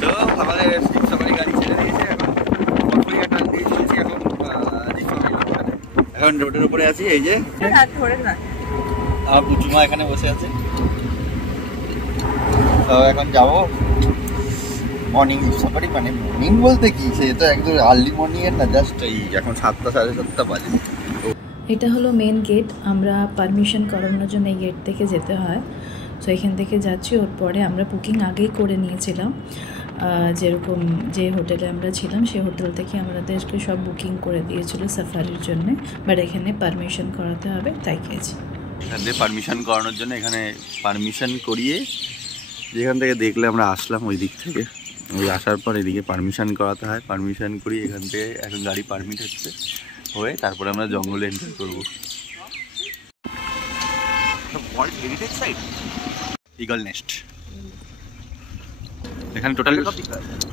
তো আমাদের zip safari গাড়ি ছেড়ে দিয়েছে, এখন কতগুলি টান দিয়ে চলছি এখন জিপ সাফারি। এখন রোডের উপরে আছি, এই যে আমার পুচুমা এখানে বসে আছে। তো এখন যাবো মর্নিং জিপ সাফারি, মানে মর্নিং বলতে কি, সে তো একদম আর্লি মর্নিং এর না, জাস্ট এই এখন 7টা সাড়ে 7টা বাজে। এটা হলো মেন গেট, আমরা পারমিশন করানোর জন্য এই গেট থেকে যেতে হয়। তো এখান থেকে যাচ্ছি। ওর পরে আমরা বুকিং আগেই করে নিয়েছিলাম, যেরকম যে হোটেলে আমরা ছিলাম সেই হোটেল থেকে আমাদেরকে সব বুকিং করে দিয়েছিল সাফারির জন্য, বাট এখানে পারমিশন করাতে হবে, তাই গেছি। এখান থেকে পারমিশন করানোর জন্য এখানে পারমিশন করিয়ে যেখান থেকে দেখলে আমরা আসলাম ওই দিক থেকে, ওই আসার পর এদিকে পারমিশন করাতে হয়। পারমিশন করি এখান থেকে, এখন গাড়ি পারমিট হচ্ছে হয়ে তারপরে আমরা জঙ্গলে এন্টার করবো। World heritage site eagle nest, এখানে টোটাল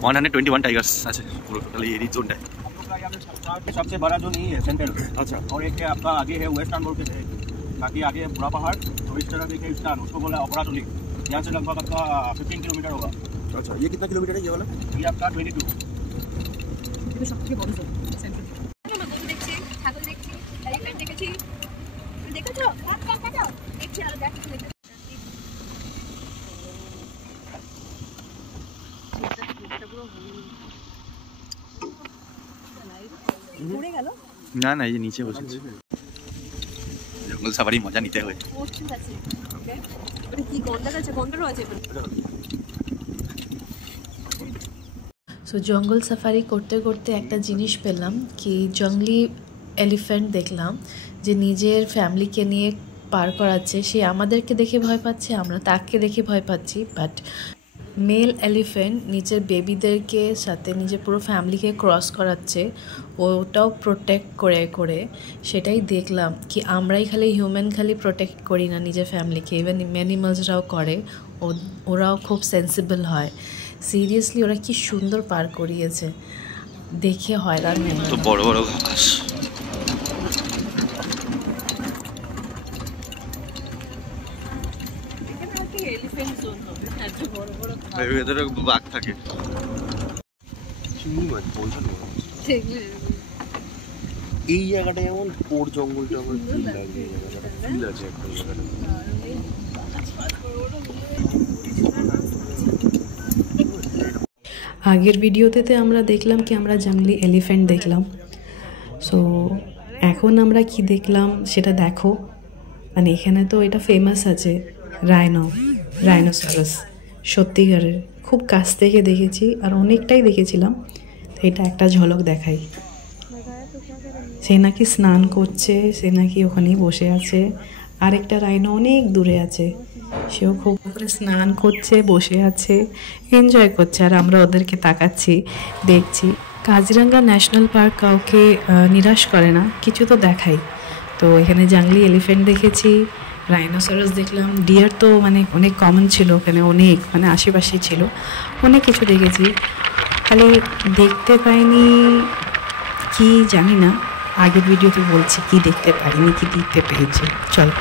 121 टाइगर्स আছে পুরো টোটাल ये जोन है। सबसे बड़ा जोन यही है सेंट्रल। अच्छा, और एक है आपका आगे है वेस्टर्न रोड के, बाकी आगे है पूरा पहाड़, और इस तरफ एक स्टार, उसको बोला ऑपरा टोली। यहाँ से लगभग आपका 15 किलोमीटर होगा। अच्छा, ये कितना किलोमीटर है ये वाला? ये आपका 22। ये सबसे बड़ा जोन सेंट्रल। না না, এই যে নিচে বসেছি, জঙ্গল সাফারি মজা নিতে হয়। সো জঙ্গল সাফারি করতে করতে একটা জিনিস পেলাম কি, জঙ্গলি এলিফ্যান্ট দেখলাম যে নিজের ফ্যামিলিকে নিয়ে পার করাচ্ছে। সে আমাদেরকে দেখে ভয় পাচ্ছে, আমরা তাকে দেখে ভয় পাচ্ছি, বাট মেল এলিফ্যান্ট নিজের বেবিদেরকে সাথে নিজের পুরো ফ্যামিলিকে ক্রস করাচ্ছে, ওটাও প্রোটেক্ট করে করে। সেটাই দেখলাম কি আমরাই খালি হিউম্যান খালি প্রোটেক্ট করি না নিজের ফ্যামিলিকে, ইভেন অ্যানিমালসরাও করে, ওরাও খুব সেন্সিবল হয়। সিরিয়াসলি ওরা কি সুন্দর পার করিয়েছে, দেখে হয়রান তো বড় বড় ঘাস, ভেতরে বাঘ থাকে। এই জায়গাটা যেমন ওর জঙ্গলটা আমার ফিল লাগে, ফিল আছে একটা জায়গাটা। আগের ভিডিওতে আমরা দেখলাম কি আমরা জঙ্গলি এলিফ্যান্ট দেখলাম। সো এখন আমরা কি দেখলাম সেটা দেখো। মানে এখানে তো এটা ফেমাস আছে রাইনোসরাস, সত্যিকারের খুব কাছ থেকে দেখেছি আর অনেকটাই দেখেছিলাম। এটা একটা ঝলক দেখাই। সে নাকি স্নান করছে, সে নাকি ওখানেই বসে আছে। আরেকটা রাইনো অনেক দূরে আছে, সেও খুব করে স্নান করছে, বসে আছে, এনজয় করছে, আর আমরা ওদেরকে তাকাচ্ছি, দেখছি। কাজিরাঙ্গা ন্যাশনাল পার্ক কাউকে নিরাশ করে না, কিছু তো দেখাই। তো এখানে জঙ্গলি এলিফ্যান্ট দেখেছি, রাইনোসরাস দেখলাম, ডিয়ার তো মানে অনেক কমন ছিল ওখানে, অনেক মানে আশেপাশেই ছিল, অনেক কিছু দেখেছি। খালি দেখতে পাইনি কি জানি না, আগের ভিডিওতে বলছি কি দেখতে পাইনি কি দেখতে পেয়েছি। চলো।